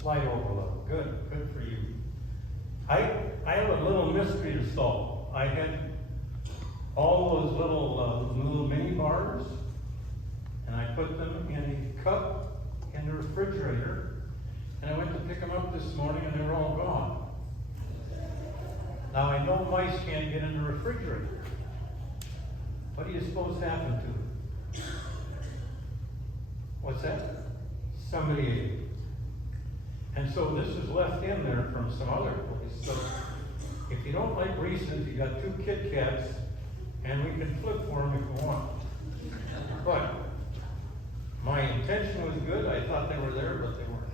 slide over a little. Good for you. I have a little mystery to solve. I had all those little mini bars, and I put them in a cup in the refrigerator, and I went to pick them up this morning, and they were all gone. Now I know mice can't get in the refrigerator. What do you suppose happened to it? What's that? Somebody ate it. And so this is left in there from some other place. So if you don't like Reese's, you got 2 Kit Kats, and we can flip for them if you want. But my intention was good. I thought they were there, but they weren't.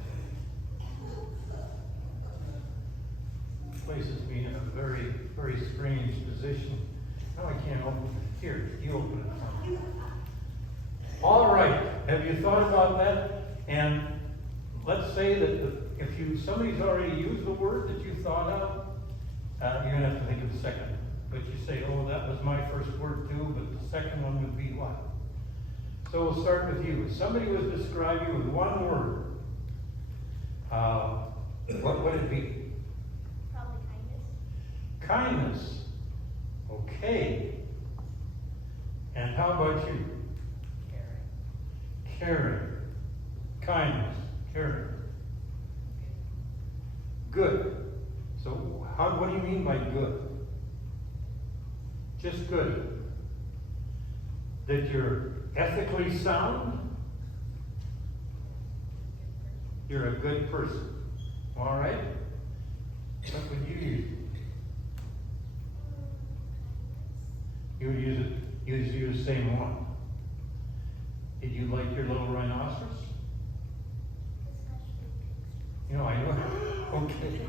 Places me in a very, very strange position. No, I can't open it. Here, you open it for me. All right. Have you thought about that? And let's say that if somebody's already used the word that you thought of, you're going to have to think of the second one. But you say, oh, that was my first word too, but the second one would be what? So we'll start with you. If somebody was to describe you with one word, what would it be? Probably kindness. Kindness. Okay. And how about you? Caring. Caring. Kindness. Caring. Good. So what do you mean by good? Just good. That you're ethically sound? You're a good person. All right? What would you use? You would use the same one. Did you like your little rhinoceros? You know, I know. Okay.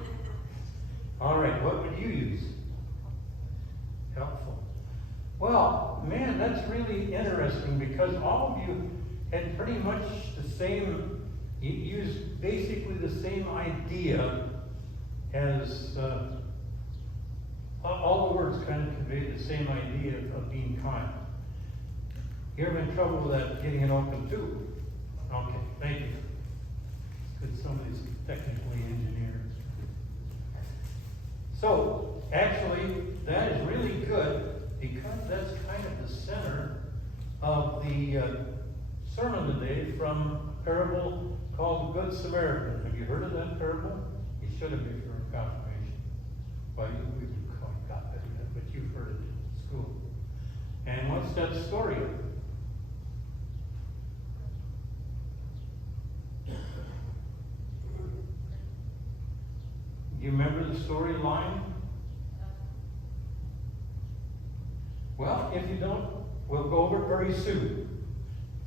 All right, what would you use? Helpful. Well, man, that's really interesting because all of you had pretty much the same, you used basically the same idea as, all the words kind of convey the same idea of being kind. You're having trouble with that, getting it open too? Okay, thank you. Good, somebody's technically engineered. So, actually, that is really good because that's kind of the center of the sermon today from a parable called the Good Samaritan. Have you heard of that parable? You should have if you're in confirmation. Well, we got that yet, but you've heard it in school. And what's that story of? You remember the storyline? Well, if you don't, we'll go over it very soon.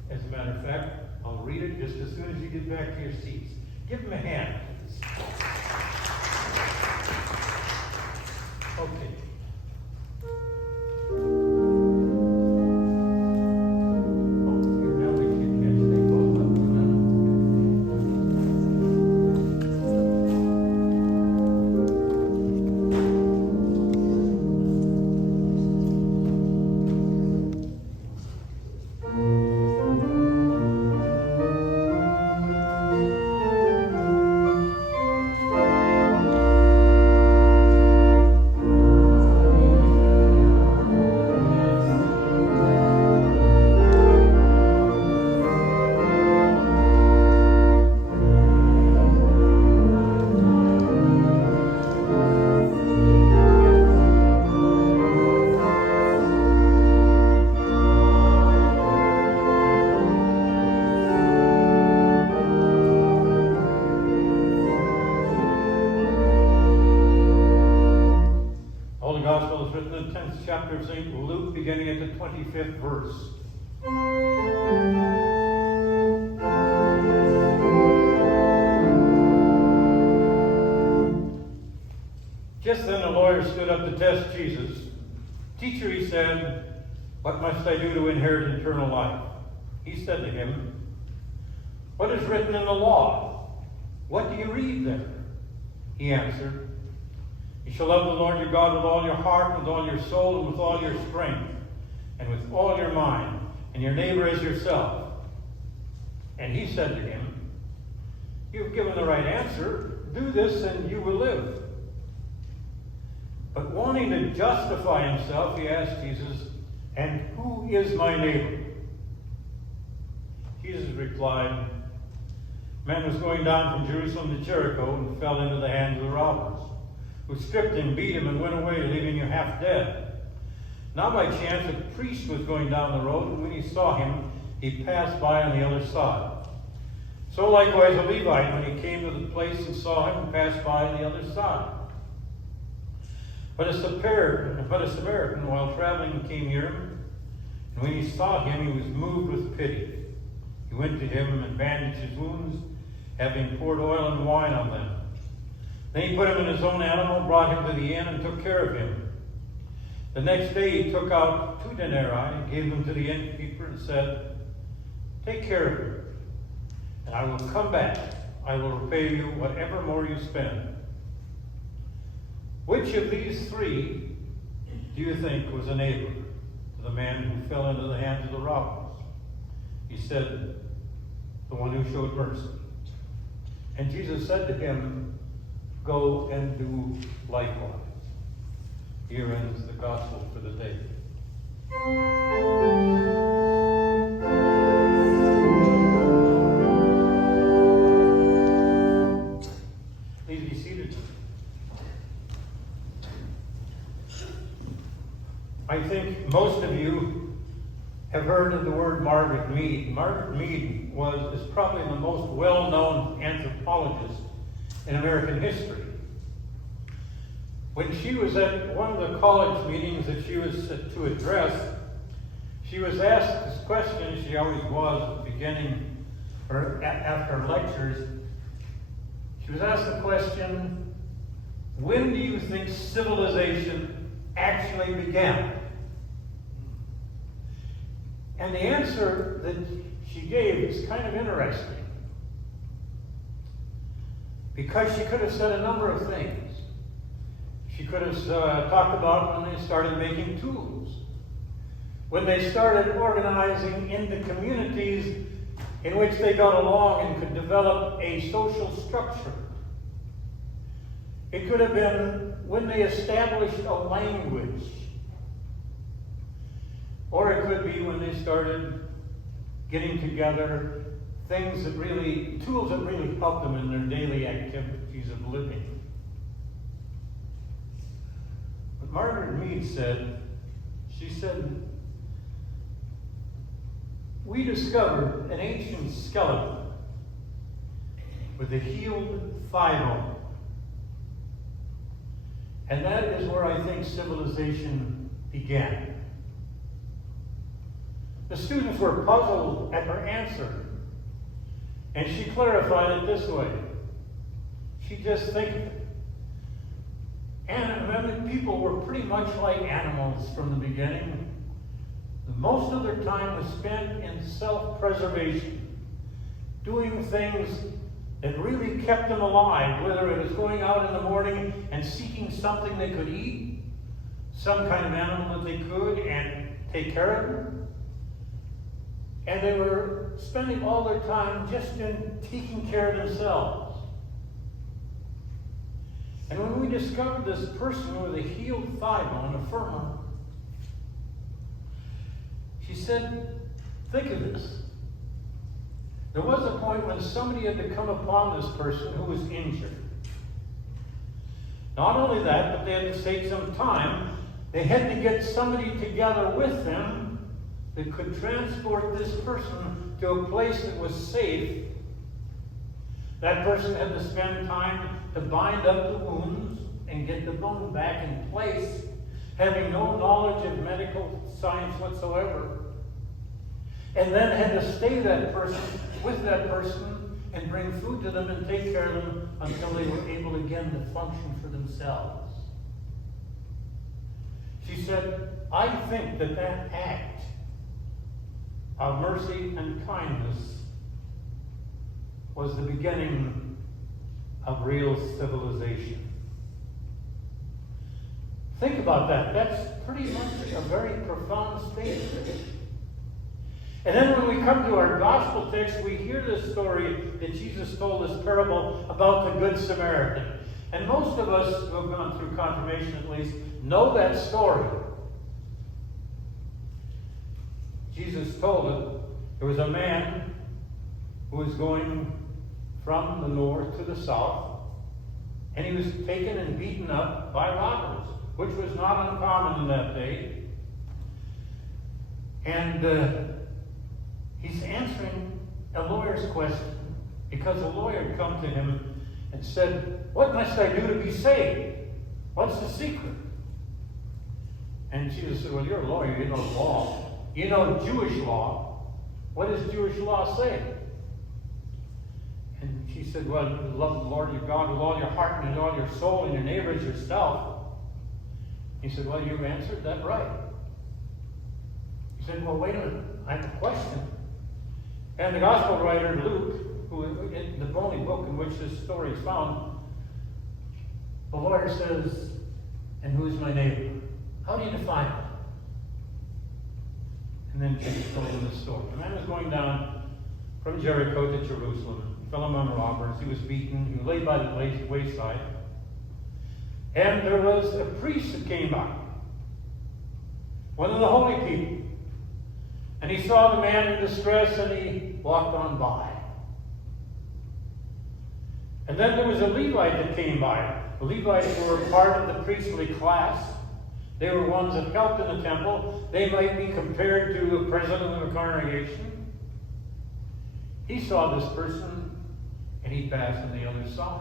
As a matter of fact, I'll read it just as soon as you get back to your seats. Give them a hand, please. Okay. Chapter of St. Luke, beginning at the 25th verse. Just then the lawyer stood up to test Jesus. Teacher, he said, what must I do to inherit eternal life? He said to him, what is written in the law? What do you read there? He answered, you shall love the Lord your God with all your heart, with all your soul, and with all your strength, and with all your mind, and your neighbor as yourself. And he said to him, You've given the right answer. Do this and you will live. But wanting to justify himself, he asked Jesus, and who is my neighbor? Jesus replied, a man was going down from Jerusalem to Jericho and fell into the hands of the robbers, who stripped him, beat him, and went away, leaving him half dead. Now by chance a priest was going down the road, and when he saw him, he passed by on the other side. So likewise a Levite, when he came to the place and saw him, passed by on the other side. But a Samaritan, while traveling, came near him, and when he saw him, he was moved with pity. He went to him and bandaged his wounds, having poured oil and wine on them. Then he put him in his own animal, brought him to the inn, and took care of him. The next day he took out 2 denarii and gave them to the innkeeper and said, take care of him, and I will come back. I will repay you whatever more you spend. Which of these 3 do you think was a neighbor to the man who fell into the hands of the robbers? He said, the one who showed mercy. And Jesus said to him, go and do likewise. Here ends the gospel for the day. Please be seated. I think most of you have heard of the word Margaret Mead. Margaret Mead is probably the most well-known anthropologist in American history. When she was at one of the college meetings that she was to address, she was asked this question, she always was at the beginning or after lectures. She was asked the question, when do you think civilization actually began? And the answer that she gave is kind of interesting, because she could have said a number of things. She could have talked about when they started making tools, when they started organizing into communities in which they got along and could develop a social structure. It could have been when they established a language. Or it could be when they started getting together tools that really helped them in their daily activities of living. But Margaret Mead said, we discovered an ancient skeleton with a healed thigh bone. And that is where I think civilization began. The students were puzzled at her answer, and she clarified it this way. She just think of it. And people were pretty much like animals from the beginning. Most of their time was spent in self-preservation, doing things that really kept them alive, whether it was going out in the morning and seeking something they could eat, some kind of animal that they could, and take care of them. And they were spending all their time just in taking care of themselves. And when we discovered this person with a healed thigh bone, a femur, she said, think of this. There was a point when somebody had to come upon this person who was injured. Not only that, but they had to take some time. They had to get somebody together with them that could transport this person to a place that was safe. That person had to spend time to bind up the wounds and get the bone back in place, having no knowledge of medical science whatsoever. And then had to stay with that person and bring food to them and take care of them until they were able again to function for themselves. She said, I think that act of mercy and kindness was the beginning of real civilization. Think about that. That's pretty much a very profound statement. And then when we come to our gospel text, we hear this story that Jesus told, this parable about the Good Samaritan. And most of us who have gone through confirmation at least know that story. Jesus told it. There was a man who was going from the north to the south, and he was taken and beaten up by robbers, which was not uncommon in that day. And he's answering a lawyer's question, because a lawyer had come to him and said, "What must I do to be saved? What's the secret?" And Jesus said, "Well, you're a lawyer, you know the law. You know Jewish law. What does Jewish law say?" And he said, "Well, you love the Lord your God with all your heart and with all your soul, and your neighbor as yourself." He said, "Well, you answered that right." He said, "Well, wait a minute, I have a question." And the gospel writer Luke, who in the only book in which this story is found, the lawyer says, "And who's my neighbor?" How do you define it? And then Jesus told him the story. The man was going down from Jericho to Jerusalem. He fell among robbers. He was beaten. He lay by the wayside. And there was a priest that came by, one of the holy people. And he saw the man in distress, and he walked on by. And then there was a Levite that came by. The Levites were part of the priestly class. They were ones that helped in the temple. They might be compared to a president of a congregation. He saw this person, and he passed on the other side.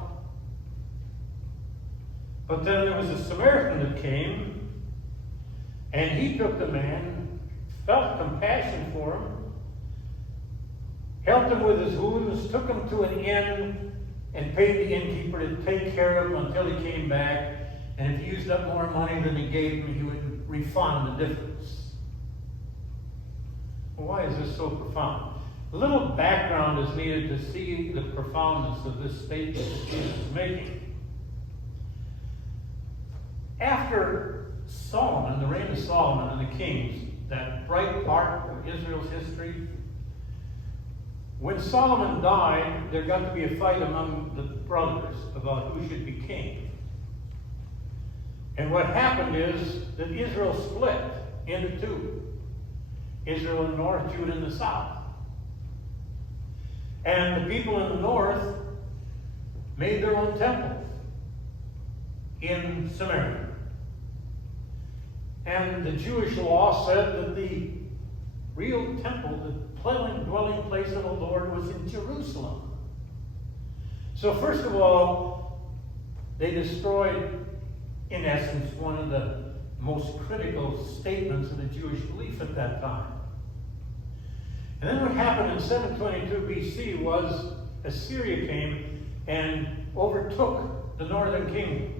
But then there was a Samaritan that came, and he took the man, felt compassion for him, helped him with his wounds, took him to an inn, and paid the innkeeper to take care of him until he came back. And if he used up more money than he gave him, he would refund the difference. Well, why is this so profound? A little background is needed to see the profoundness of this statement that Jesus is making. After Solomon, the reign of Solomon and the kings, that bright part of Israel's history, when Solomon died, there got to be a fight among the brothers about who should be king. And what happened is that Israel split into two. Israel in the north, Judah in the south. And the people in the north made their own temples in Samaria. And the Jewish law said that the real temple, the dwelling place of the Lord, was in Jerusalem. So first of all, they destroyed, in essence, one of the most critical statements of the Jewish belief at that time. And then what happened in 722 BC was Assyria came and overtook the northern kingdom.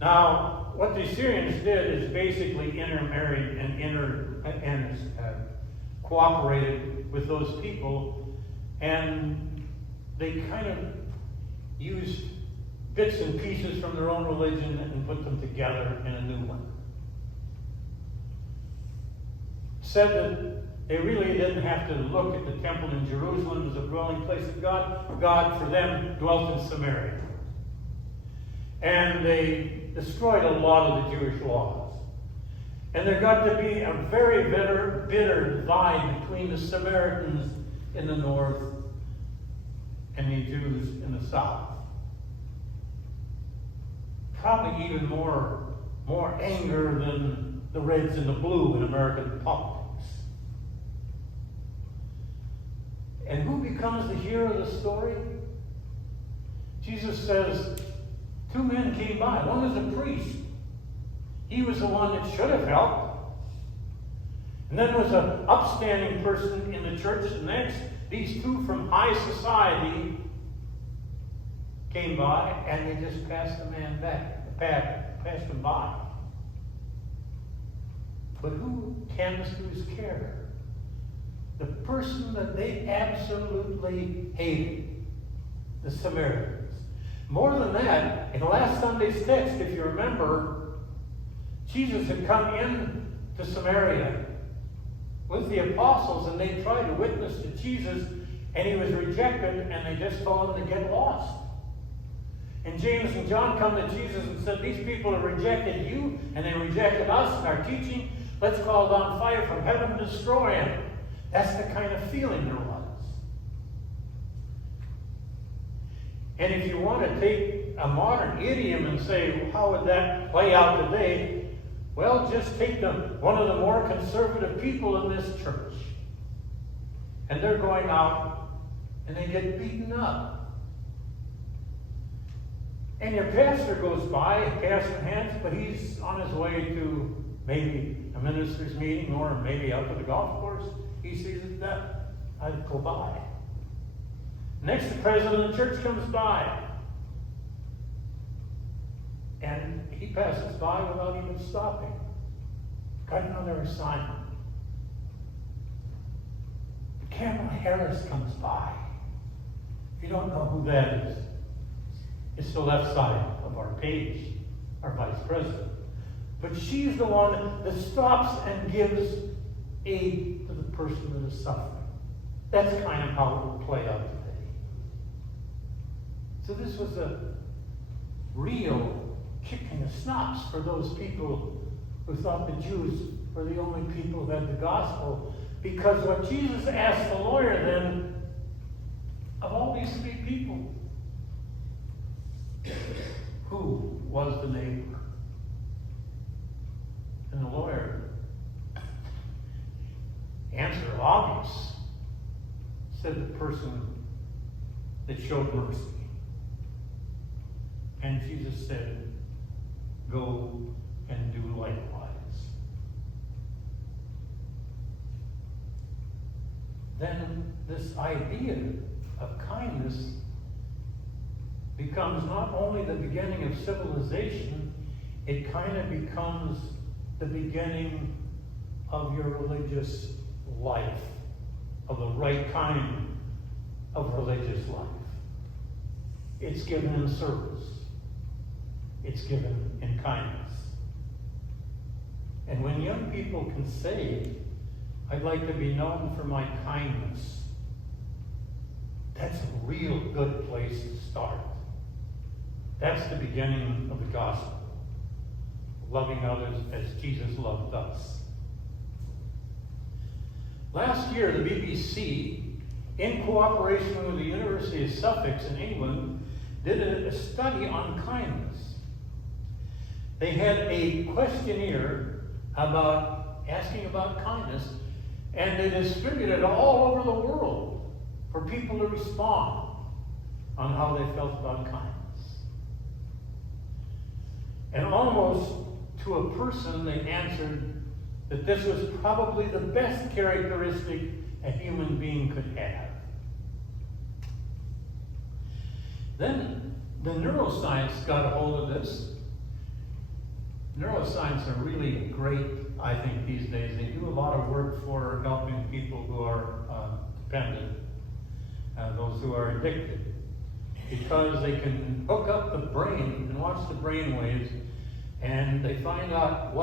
Now, what the Assyrians did is basically intermarried and cooperated with those people, and they kind of used bits and pieces from their own religion and put them together in a new one. Said that they really didn't have to look at the temple in Jerusalem as a dwelling place of God. God, for them, dwelt in Samaria. And they destroyed a lot of the Jewish laws. And there got to be a very bitter divide between the Samaritans in the north and the Jews in the south. Probably even more anger than the reds and the blue in American politics. And who becomes the hero of the story? Jesus says, two men came by. One was a priest. He was the one that should have helped. And then was an upstanding person in the church. And next, these two from high society came by, and they just passed the man passed him by. But who tends to his care? The person that they absolutely hated, the Samaritans. More than that, in last Sunday's text, if you remember, Jesus had come in to Samaria, with the apostles, and they tried to witness to Jesus, and he was rejected, and they just told him to get lost. And James and John come to Jesus and said, these people have rejected you, and they rejected us and our teaching. Let's call down fire from heaven and destroy him. That's the kind of feeling there was. And if you want to take a modern idiom and say, how would that play out today? Well, just take one of the more conservative people in this church. And they're going out and they get beaten up. And your pastor goes by, Pastor Hans, but he's on his way to maybe a minister's meeting or maybe out to the golf course. He sees that. I'd go by. Next, the president of the church comes by. And he passes by without even stopping. Got another assignment. Kamala Harris comes by. If you don't know who that is, it's the left side of our page, our vice president. But she's the one that stops and gives aid to the person that is suffering. That's kind of how it will play out today. So this was a real kick in the snots for those people who thought the Jews were the only people who had the gospel. Because what Jesus asked the lawyer then, of all these three people, who was the neighbor? And the lawyer, answer obvious, said the person that showed mercy. And Jesus said, go and do likewise. Then this idea of kindness becomes not only the beginning of civilization, it kind of becomes the beginning of your religious life, of the right kind of religious life. It's given in service. It's given in kindness. And when young people can say, I'd like to be known for my kindness, that's a real good place to start. That's the beginning of the gospel. Loving others as Jesus loved us. Last year, the BBC, in cooperation with the University of Sussex in England, did a study on kindness. They had a questionnaire asking about kindness, and they distributed it all over the world for people to respond on how they felt about kindness. And almost to a person, they answered that this was probably the best characteristic a human being could have. Then the neuroscience got a hold of this. Neuroscience are really great, I think, these days. They do a lot of work for helping people who are dependent, those who are addicted, because they can hook up the brain and watch the brain waves, and they find out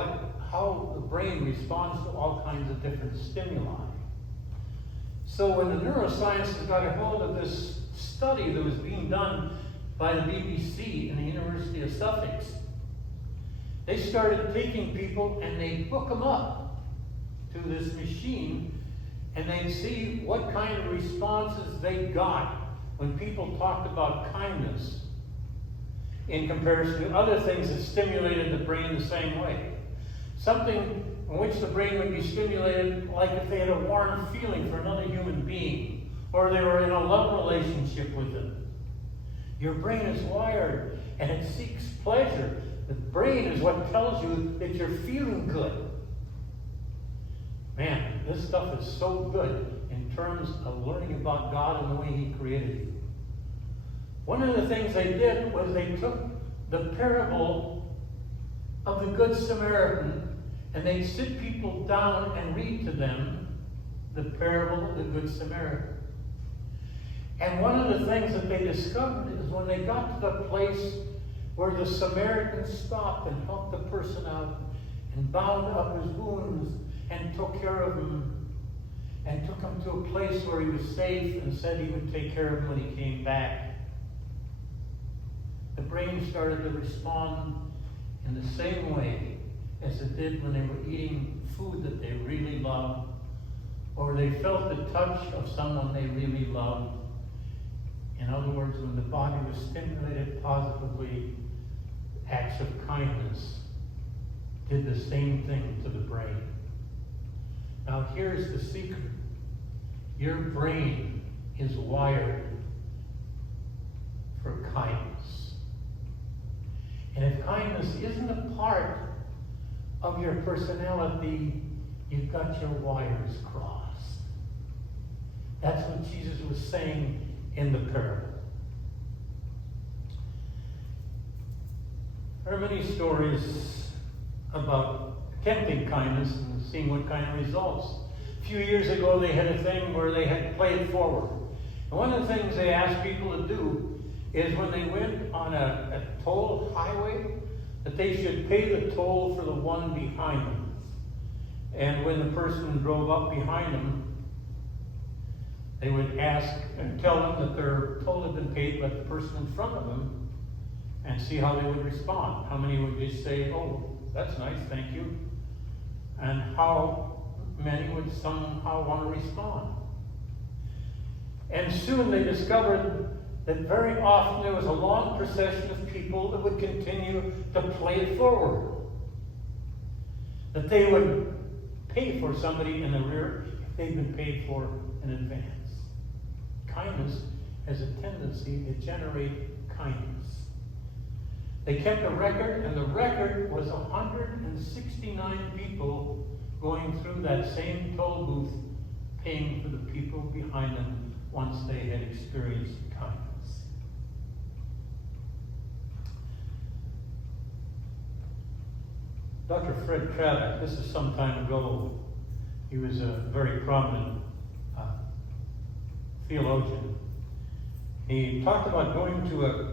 how the brain responds to all kinds of different stimuli. So when the neuroscientists got a hold of this study that was being done by the BBC and the University of Sussex, they started taking people and they'd hook them up to this machine, and they'd see what kind of responses they got when people talked about kindness in comparison to other things that stimulated the brain the same way. Something in which the brain would be stimulated, like if they had a warm feeling for another human being, or they were in a love relationship with them. Your brain is wired and it seeks pleasure. The brain is what tells you that you're feeling good. Man, this stuff is so good in terms of learning about God and the way He created you. One of the things they did was they took the parable of the Good Samaritan, and they'd sit people down and read to them the parable of the Good Samaritan. And one of the things that they discovered is when they got to the place where the Samaritan stopped and helped the person out and bound up his wounds and took care of him come to a place where he was safe and said he would take care of him when he came back, the brain started to respond in the same way as it did when they were eating food that they really loved, or they felt the touch of someone they really loved. In other words, when the body was stimulated positively, acts of kindness did the same thing to the brain. Now here's the secret. Your brain is wired for kindness. And if kindness isn't a part of your personality, you've got your wires crossed. That's what Jesus was saying in the parable. There are many stories about attempting kindness and seeing what kind of results. A few years ago, they had a thing where they had to play it forward. And one of the things they asked people to do is when they went on a toll highway, that they should pay the toll for the one behind them. And when the person drove up behind them, they would ask and tell them that their toll had been paid by the person in front of them and see how they would respond. How many would just say, "Oh, that's nice, thank you," and how many would somehow want to respond. And soon they discovered that very often there was a long procession of people that would continue to play it forward. That they would pay for somebody in the rear if they'd been paid for in advance. Kindness has a tendency to generate kindness. They kept a record, and the record was 169 people going through that same toll booth, paying for the people behind them once they had experienced kindness. Dr. Fred Craddock, this is some time ago, he was a very prominent theologian. He talked about going to a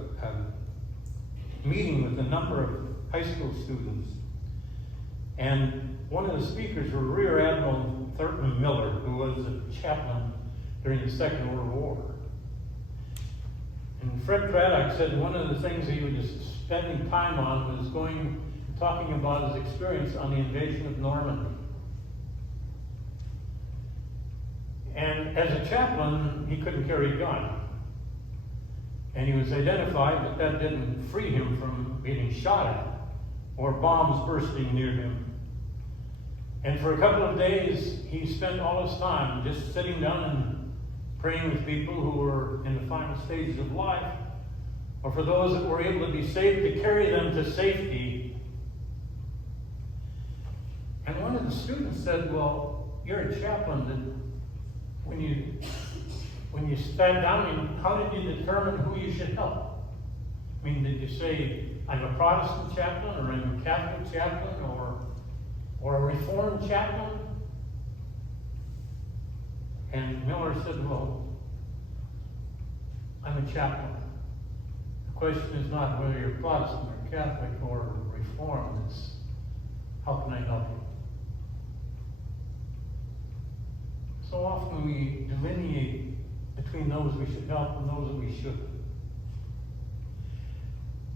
meeting with a number of high school students. And one of the speakers was Rear Admiral Thurman Miller, who was a chaplain during the Second World War. And Fred Craddock said one of the things he was spending time on was talking about his experience on the invasion of Normandy. And as a chaplain, he couldn't carry a gun. And he was identified, but that didn't free him from being shot at or bombs bursting near him. And for a couple of days, he spent all his time just sitting down and praying with people who were in the final stages of life, or for those that were able to be saved, to carry them to safety. And one of the students said, "Well, you're a chaplain. That when you sat down, how did you determine who you should help? I mean, did you say, I'm a Protestant chaplain, or I'm a Catholic chaplain, or a Reformed chaplain?" And Miller said, "Well, I'm a chaplain. The question is not whether you're Protestant or Catholic or Reformed, it's how can I help you?" So often we delineate between those we should help and those that we shouldn't.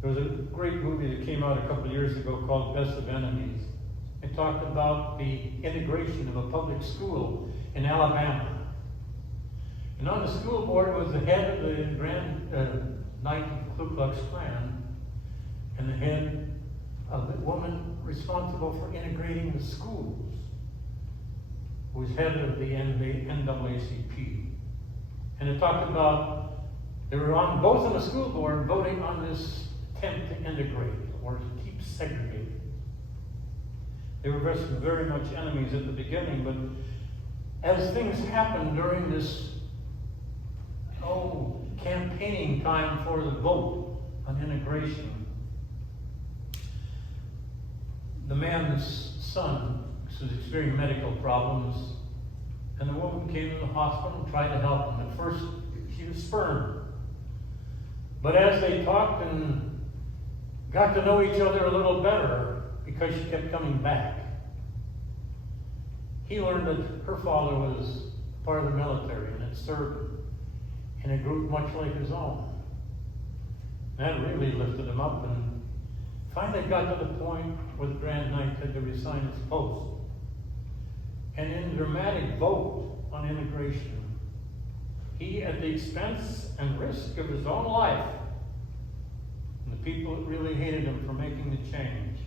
There was a great movie that came out a couple of years ago called Best of Enemies. It talked about the integration of a public school in Alabama. And on the school board was the head of the Grand Knight of the Ku Klux Klan and the head of the woman responsible for integrating the schools, who was head of the NAACP. And it talked about, they were both on the school board voting on this attempt to integrate or to keep segregated. They were very much enemies at the beginning, but as things happened during this campaigning time for the vote on integration, the man's son was experiencing medical problems, and the woman came to the hospital and tried to help him. At first, she was spurned. But as they talked and got to know each other a little better, because she kept coming back, he learned that her father was part of the military and had served in a group much like his own. That really lifted him up, and finally got to the point where the Grand Knight had to resign his post. And in a dramatic vote on immigration, he, at the expense and risk of his own life, and the people that really hated him for making the change,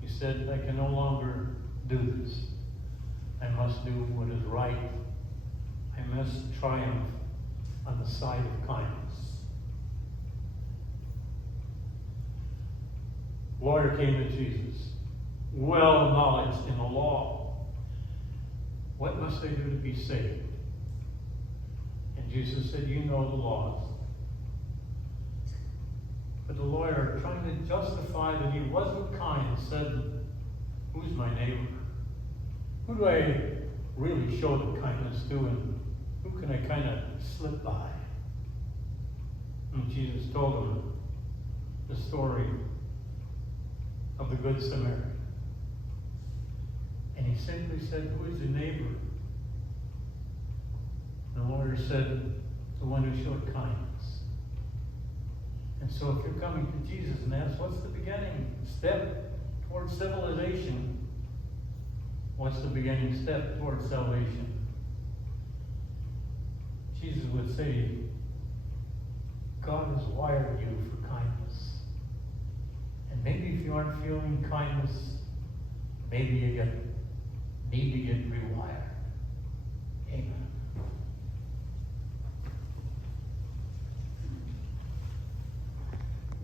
he said, I can no longer do this. I must do what is right. I must triumph on the side of kindness. Lawyer came to Jesus, well knowledge in the law. What must I do to be saved? And Jesus said, you know the laws. But the lawyer, trying to justify that he wasn't kind, said, who's my neighbor? Who do I really show the kindness to, and who can I kind of slip by? And Jesus told him the story of the Good Samaritan. And he simply said, who is your neighbor? And the lawyer said, the one who showed kindness. And so if you're coming to Jesus and ask, what's the beginning step towards civilization? What's the beginning step towards salvation? Jesus would say, God has wired you for kindness. And maybe if you aren't feeling kindness, maybe you need to get rewired. Amen.